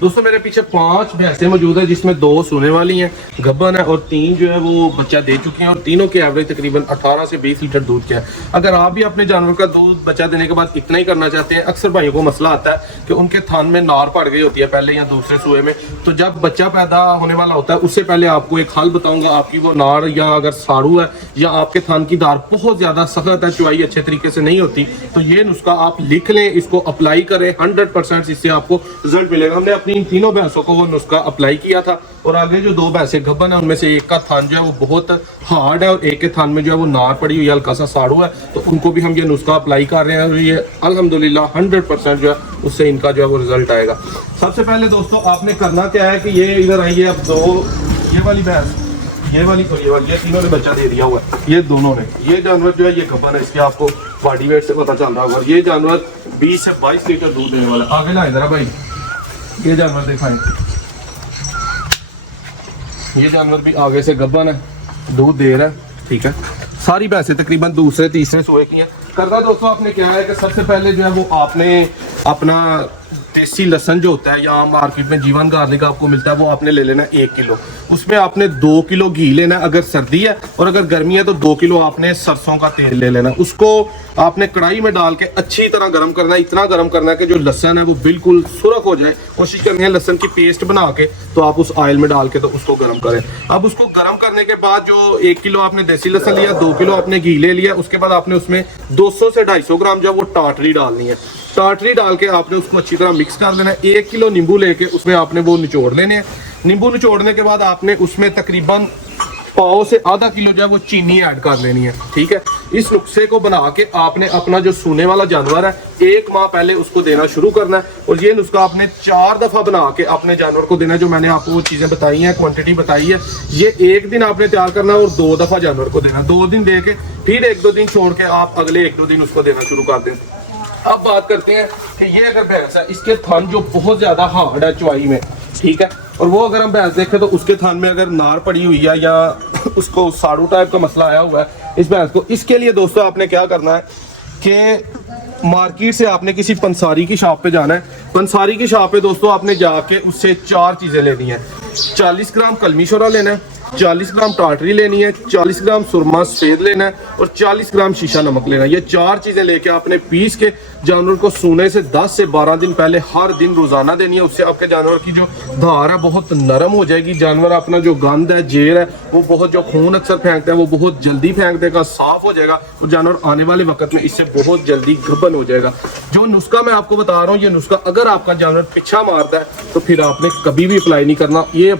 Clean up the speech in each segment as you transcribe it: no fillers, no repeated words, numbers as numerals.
दोस्तों मेरे पीछे 5 भैंसें मौजूद है, जिसमें 2 सोने वाली हैं, गब्बन है, और 3 जो है वो बच्चा दे चुकी हैं, और तीनों के एवरेज तकरीबन 18 से 20 लीटर दूध का है। अगर आप भी अपने जानवर का दूध बच्चा देने के बाद इतना ही करना चाहते हैं, अक्सर भाइयों को मसला आता है कि उनके थान में नार पड़ गई होती है पहले या दूसरे सुए में। तो जब बच्चा पैदा होने वाला होता है उससे पहले आपको एक हल बताऊंगा, आपकी वो नार या अगर साड़ू है या आपके थान की दार बहुत ज्यादा सख्त है, चुवाई अच्छे तरीके से नहीं होती, तो ये नुस्खा आप लिख लें, इसको अप्लाई करें, 100% इससे आपको रिजल्ट मिलेगा। हमने अपनी इन तीनों भैंसों को वो नुस्खा अप्लाई किया था, और आगे जो 2 भैंसें गब्बन है उनमें से एक का थान जो है वो बहुत हार्ड है और एक के थान में जो है वो नार पड़ी हुई है, हल्का सा साड़ू है, तो उनको भी हम ये नुस्खा अप्लाई कर रहे हैं और ये अल्हम्दुलिल्लाह 100% जो है उससे इनका जो है वो रिजल्ट आएगा। सबसे पहले दोस्तों आपने करना क्या है कि ये इधर आइए, अब 2 ये वाली भैंस, ये वाली और ये वाली, ये तीनों ने बच्चा दे दिया हुआ है, ये दोनों ने। ये जानवर जो है ये गब्बन है, इसके आपको बॉडी वेट से पता चल रहा होगा। ये जानवर 20 से 22 लीटर दूध देने वाला है। आगे लाए जरा भाई, ये जानवर दिखाएं, ये जानवर भी आगे से गब्बन है, दूध दे रहा है, ठीक है। सारी भैंसें तकरीबन दूसरे तीसरे सोए की हैं। करना दोस्तों आपने क्या है कि सबसे पहले जो है वो आपने अपना देसी लहसन जो होता है या मार्केट में जीवन गार्लिक आपको मिलता है वो आपने ले लेना है 1 किलो। उसमें आपने 2 किलो घी लेना है अगर सर्दी है, और अगर गर्मी है तो 2 किलो आपने सरसों का तेल ले लेना है। उसको आपने कढ़ाई में डाल के अच्छी तरह गर्म करना है, इतना गर्म करना है कि जो लहसन है वो बिल्कुल सुरख हो जाए। कोशिश करनी है लहसन की पेस्ट बना के तो आप उस ऑयल में डाल के तो उसको गर्म करें। अब उसको गर्म करने के बाद जो 1 किलो आपने देसी लहसन लिया, 2 किलो आपने घी ले लिया, उसके बाद आपने उसमें 200 से 250 ग्राम जो वो टाटरी डालनी है। टाटरी डाल के आपने उसको अच्छी तरह मिक्स कर लेना है। 1 किलो नींबू लेके उसमें आपने वो निचोड़ लेने हैं। नींबू निचोड़ने के बाद आपने उसमें तकरीबन पाव से आधा किलो जो है वो चीनी ऐड कर लेनी है, ठीक है। इस नुस्खे को बना के आपने अपना जो सूने वाला जानवर है 1 माह पहले उसको देना शुरू करना है, और ये नुस्खा आपने 4 दफा बना के अपने जानवर को देना है। जो मैंने आपको वो चीजें बताई हैं, क्वांटिटी बताई है, ये 1 दिन आपने तैयार करना है और 2 दफा जानवर को देना। 2 दिन दे के फिर 1-2 दिन छोड़ के आप अगले 1-2 दिन उसको देना शुरू कर दें। अब बात करते हैं कि ये अगर भैंस है, इसके थान जो बहुत ज्यादा हार्ड है चुवाई में, ठीक है, और वो अगर हम भैंस देखें तो उसके थान में अगर नार पड़ी हुई है या उसको साड़ू टाइप का मसला आया हुआ है इस भैंस को, इसके लिए दोस्तों आपने क्या करना है कि मार्केट से आपने किसी पंसारी की शॉप पे जाना है। पंसारी की शॉप पे दोस्तों आपने जाके उससे 4 चीजें लेनी है। 40 ग्राम कलमी शोरा लेना है, 40 ग्राम टाटरी लेनी है, 40 ग्राम सुरमा सफेद लेना है, और 40 ग्राम शीशा नमक लेना है। ये 4 चीजें लेके आपने पीस के जानवर को सोने से 10 से 12 दिन पहले हर दिन रोजाना देनी है। उससे आपके जानवर की जो धार है बहुत नरम हो जाएगी। जानवर अपना जो गंद है, जेर है, वो बहुत जो खून अक्सर फेंकता है वो बहुत जल्दी फेंक देगा, साफ हो जाएगा, और जानवर आने वाले वक्त में इससे बहुत जल्दी गब्बन हो जाएगा। जो नुस्खा मैं आपको बता रहा हूँ, ये नुस्खा अगर आपका जानवर पीछा मारता है तो फिर आपने कभी भी अप्लाई नहीं करना। ये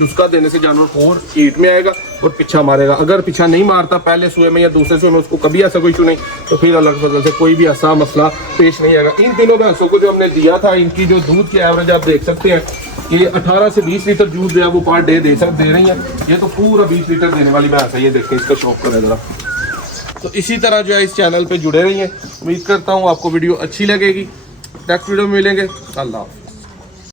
नुस्खा देने से जानवर और हीट में आएगा और पीछा मारेगा। अगर पीछा नहीं मारता पहले सुए में या दूसरे सुए में, उसको कभी ऐसा कोई इशू नहीं, तो फिर अलग फजल से कोई भी ऐसा मसला पेश नहीं आएगा। इन तीनों भैंसों को जो हमने दिया था, इनकी जो दूध की एवरेज आप देख सकते हैं, ये 18 से 20 लीटर दूध जो है वो पर डे दे रही है। ये तो पूरा 20 लीटर देने वाली भैंस है। ये देखिए, इसका शौक करें जरा। तो इसी तरह जो है इस चैनल पे जुड़े रहिए। उम्मीद करता हूँ आपको वीडियो अच्छी लगेगी। नेक्स्ट वीडियो में मिलेंगे। अल्लाह।